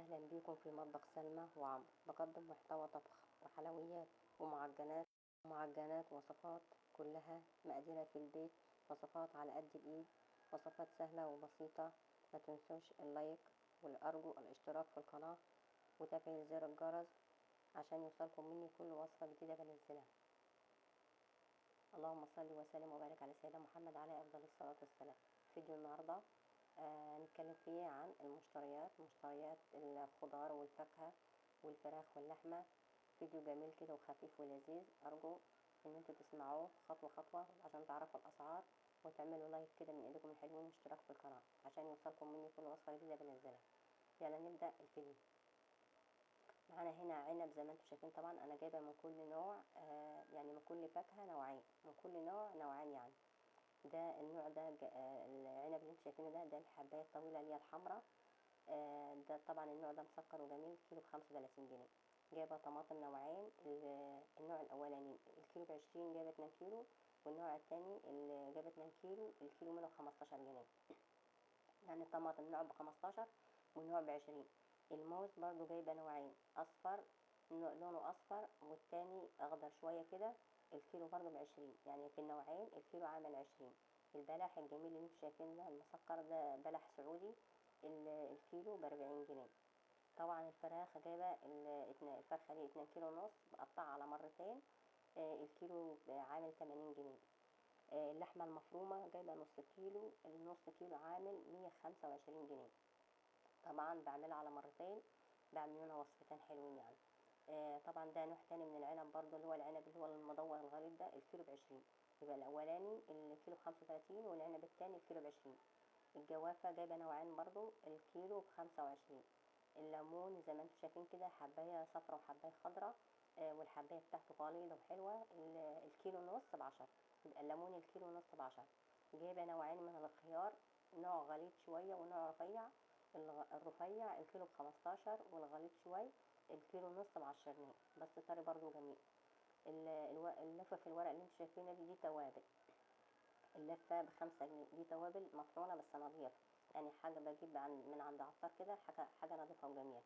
أهلا بيكم في مطبخ سلمى وعمرو. بقدم محتوى طبخ وحلويات ومعجنات وصفات كلها مقاديرها في البيت، وصفات على قد الإيد، وصفات سهلة وبسيطة. ما تنسوش اللايك، والأرجو الاشتراك في القناة وتفعيل زر الجرس عشان يوصلكم مني كل وصفة جديدة بنزلها. اللهم صل وسلم وبارك على سيدنا محمد عليه أفضل الصلاة والسلام. فيديو النهاردة هنتكلم فيه عن مشتريات الخضار والفاكهة والفراخ واللحمة. فيديو جميل كده وخفيف ولذيذ، أرجو إن انتوا تسمعوه خطوة خطوة عشان تعرفوا الأسعار، وتعملوا لايك كده من ايدكم الحلوين واشتراك في القناة عشان يوصلكم مني كل وصفة جديدة بنزلها. يلا نبدأ الفيديو. معانا هنا عنب زي ما انتوا شايفين. طبعا انا جايبه من كل نوع، يعني من كل فاكهه نوعين، من كل نوع نوعين يعني. ده النوع ده العنب اللي انتوا شايفينه ده الحبايه الطويله اللي هي الحمراء. ده طبعا النوع ده مسكر وجميل، كيلو ب35 جنيه. جايبه طماطم نوعين، النوع الاولاني الكيلو ب20، جايبه 2 كيلو، والنوع الثاني اللي جايبه 2 كيلو الكيلو منه ب15 جنيه. يعني الطماطم نوع ب15 والنوع ب20. الموز برضو جايبه نوعين، اصفر لونه اصفر والتاني اخضر شويه كده، الكيلو برضو ب20. يعني في النوعين الكيلو عامل 20. البلح الجميل اللي انتوا شايفينه ده المسكر ده بلح سعودي، الكيلو ب40 جنيه. طبعا الفراخ جايبه الفرخه دي 2 كيلو ونص مقطعه على مرتين، الكيلو عامل 80 جنيه. اللحمه المفرومه جايبه نص كيلو، النص كيلو عامل 125 جنيه. طبعا بعملها على مرتين، بعمل منها وصفتين حلوين يعني. طبعا ده نوع تاني من العنب برضو، اللي هو العنب اللي هو المدور الغريب ده الكيلو ب20. يبقى الاولاني الكيلو ب35 والعنب التاني الكيلو ب20. الجوافه جايبه نوعين برضو، الكيلو ب25. الليمون زي ما انتم شايفين كده، حبايه صفرا وحبايه خضرا، والحبايه بتاعته غليظه وحلوه، الكيلو ونص ب10. يبقى الليمون الكيلو ونص ب10. جايبه نوعين من الخيار، نوع غليظ شويه ونوع رفيع. الرفيع الكيلو ب15، والغليظ شويه الكيلو ونص ب10 جنيه، بس طري برضو جميل. اللفه في الورق اللي انتم شايفينها دي توابل، اللفه ب5 جنيه. دي توابل مطحونه بس نظيفه، يعني حاجه بجيب من عند عطار كده، حاجه نظيفه وجميله.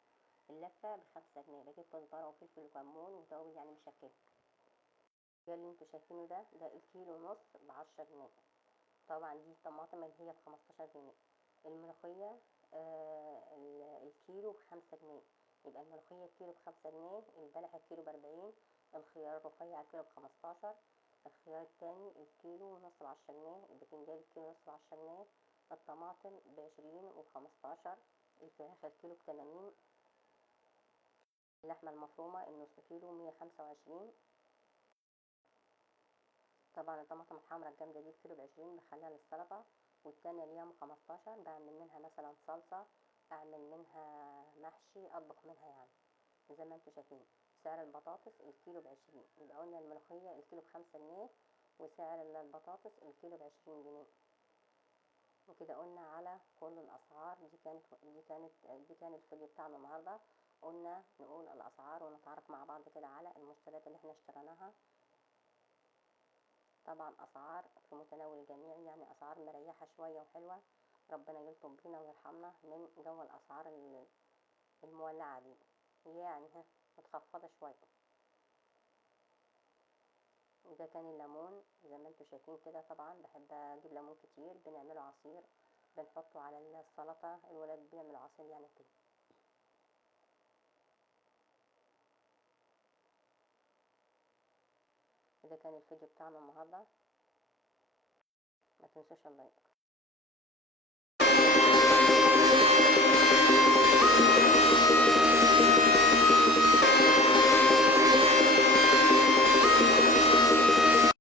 اللفه ب5 جنيه، بجيب كزبره وفلفل وكمون وتوابل يعني مشكله. ده اللي انتوا شايفينه ده الكيلو ونص ب10 جنيه. طبعا دي الطماطم اللي هي ب15 جنيه. الملوخيه الكيلو ب5 جنيه. يبقى الملوخيه الكيلو ب5 جنيه، البلح الكيلو ب40، الخيار الرفيع الكيلو ب15، الخيار التاني الكيلو ونص ب10 جنيه، البتنجان الكيلو ونص ب10 جنيه، الطماطم ب20 وب15، الفراخ الكيلو ب80، اللحمة المفرومة النص كيلو 125. طبعا الطماطم الحمرا الجامدة دي الكيلو ب20، بخليها للسلطة. والتانية اللي هي 15 بعمل منها مثلا صلصة، أعمل منها محشي، أطبخ منها يعني. زي ما انتوا شايفين سعر البطاطس الكيلو ب20. يبقى قلنا الملوخية الكيلو ب5 جنيه، وسعر البطاطس الكيلو ب20 جنيه. وكده قلنا على كل الأسعار. دي كانت الفيديو بتاعنا النهاردة. قلنا نقول الأسعار ونتعرف مع بعض كده على المشتريات اللي احنا اشتريناها. طبعا أسعار في متناول الجميع، يعني أسعار مريحة شوية وحلوة. ربنا يلطف بينا ويرحمنا من جو الأسعار المولعة دي، يعني متخفضة شوية. وده كان الليمون زي ما انتوا شايفين كده. طبعا بحب اجيب ليمون كتير، بنعمله عصير بنحطه على السلطة، الولاد بيعملوا عصير يعني كده. وده كان الفيديو بتاعنا النهاردة. ما تنسوش اللايك.